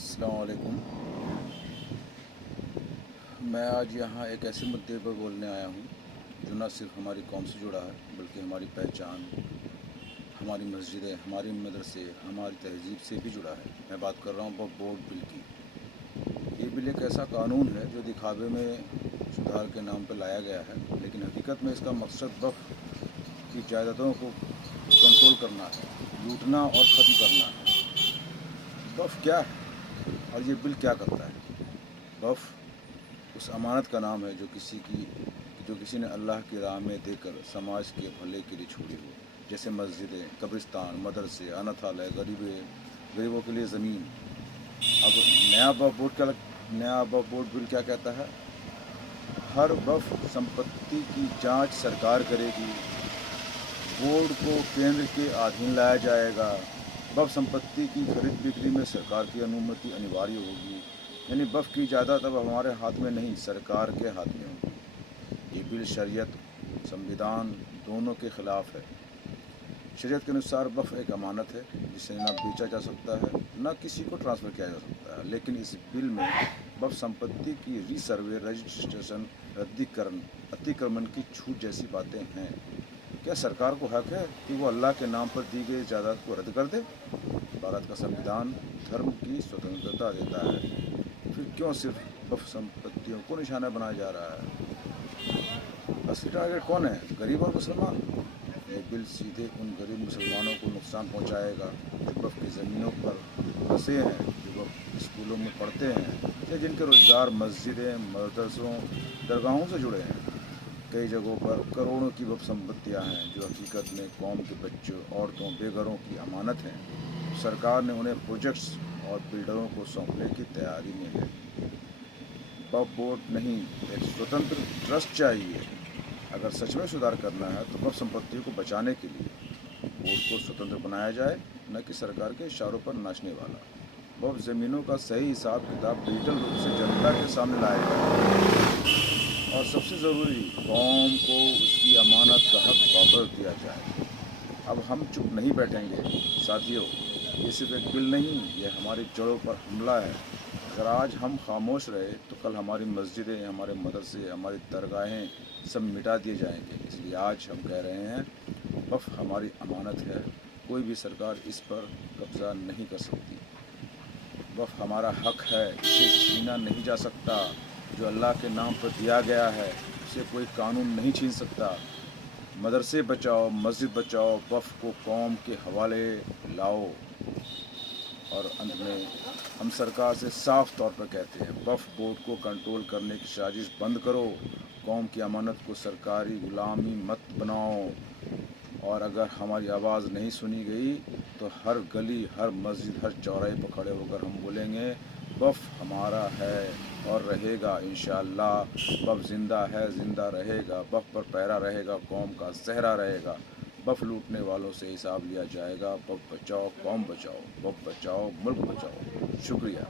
अस्सलाम वालेकुम। मैं आज यहाँ एक ऐसे मुद्दे पर बोलने आया हूँ जो न सिर्फ हमारी कौम से जुड़ा है बल्कि हमारी पहचान, हमारी मस्जिदें, हमारे मदरसे, हमारी तहजीब से भी जुड़ा है। मैं बात कर रहा हूँ वक्फ बोर्ड बिल की। ये बिल एक ऐसा कानून है जो दिखावे में सुधार के नाम पर लाया गया है, लेकिन हकीकत में इसका मकसद वक्फ की जायदादों को कंट्रोल करना है, लूटना और ख़त्म करना है। वक्फ क्या है और ये बिल क्या करता है? वक्फ उस अमानत का नाम है जो किसी ने अल्लाह की राह में देकर समाज के भले के लिए छोड़ी हो, जैसे मस्जिदें, कब्रिस्तान, मदरसे, अनाथालय, गरीबों के लिए ज़मीन। अब नया वक्फ बोर्ड बिल क्या कहता है? हर वक्फ संपत्ति की जांच सरकार करेगी, बोर्ड को केंद्र के अधीन लाया जाएगा, वक्फ संपत्ति की खरीद बिक्री में सरकार की अनुमति अनिवार्य होगी। यानी वक्फ की जायदाद अब हमारे हाथ में नहीं, सरकार के हाथ में होगी। ये बिल शरीयत, संविधान दोनों के खिलाफ है। शरीयत के अनुसार वक्फ एक अमानत है जिसे ना बेचा जा सकता है, ना किसी को ट्रांसफ़र किया जा सकता है। लेकिन इस बिल में वक्फ संपत्ति की रीसर्वे, रजिस्ट्रेशन, अतिक्रमण की छूट जैसी बातें हैं। क्या सरकार को हक है कि वो अल्लाह के नाम पर दी गई जायदाद को रद्द कर दे? भारत का संविधान धर्म की स्वतंत्रता देता है, फिर क्यों सिर्फ वक्फ संपत्तियों को निशाना बनाया जा रहा है? असली टारगेट कौन है? गरीब और मुसलमान। ये बिल सीधे उन गरीब मुसलमानों को नुकसान पहुंचाएगा जो वक्फ की ज़मीनों पर बसे हैं, जो वक्फ स्कूलों में पढ़ते हैं या जिनके रोज़गार मस्जिदें, मदरसों, दरगाहों से जुड़े हैं। कई जगहों पर करोड़ों की वक्फ संपत्तियाँ हैं जो हकीकत में कौम के बच्चों, औरतों, बेघरों की अमानत हैं। सरकार ने उन्हें प्रोजेक्ट्स और बिल्डरों को सौंपने की तैयारी में है। वक्फ बोर्ड नहीं, एक स्वतंत्र ट्रस्ट चाहिए। अगर सच में सुधार करना है तो वक्फ संपत्तियों को बचाने के लिए बोर्ड को स्वतंत्र बनाया जाए, न कि सरकार के इशारों पर नाचने वाला। वक्फ ज़मीनों का सही हिसाब किताब डिजिटल रूप से जनता के सामने लाया जाए और सबसे ज़रूरी, कौम को उसकी अमानत का हक वापस दिया जाए। अब हम चुप नहीं बैठेंगे साथियों। ये सिर्फ एक बिल नहीं, ये हमारी जड़ों पर हमला है। अगर आज हम खामोश रहे तो कल हमारी मस्जिदें, हमारे मदरसे, हमारी दरगाहें सब मिटा दिए जाएंगे। इसलिए आज हम कह रहे हैं, वक्फ हमारी अमानत है, कोई भी सरकार इस पर कब्ज़ा नहीं कर सकती। वक्फ हमारा हक है, इसे छीना नहीं जा सकता। जो अल्लाह के नाम पर दिया गया है उसे कोई कानून नहीं छीन सकता। मदरसे बचाओ, मस्जिद बचाओ, वक्फ को कौम के हवाले लाओ। और अंत में हम सरकार से साफ तौर पर कहते हैं, वक्फ बोर्ड को कंट्रोल करने की साजिश बंद करो। कौम की अमानत को सरकारी गुलामी मत बनाओ। और अगर हमारी आवाज़ नहीं सुनी गई तो हर गली, हर मस्जिद, हर चौराहे पर खड़े होकर हम बोलेंगे, वक्फ हमारा है और रहेगा इंशाअल्लाह। वक्फ ज़िंदा है, ज़िंदा रहेगा। वक्फ पर पहरा रहेगा, कौम का सेहरा रहेगा। वक्फ लूटने वालों से हिसाब लिया जाएगा। वक्फ बचाओ, कौम बचाओ। वक्फ बचाओ, मुल्क बचाओ। शुक्रिया।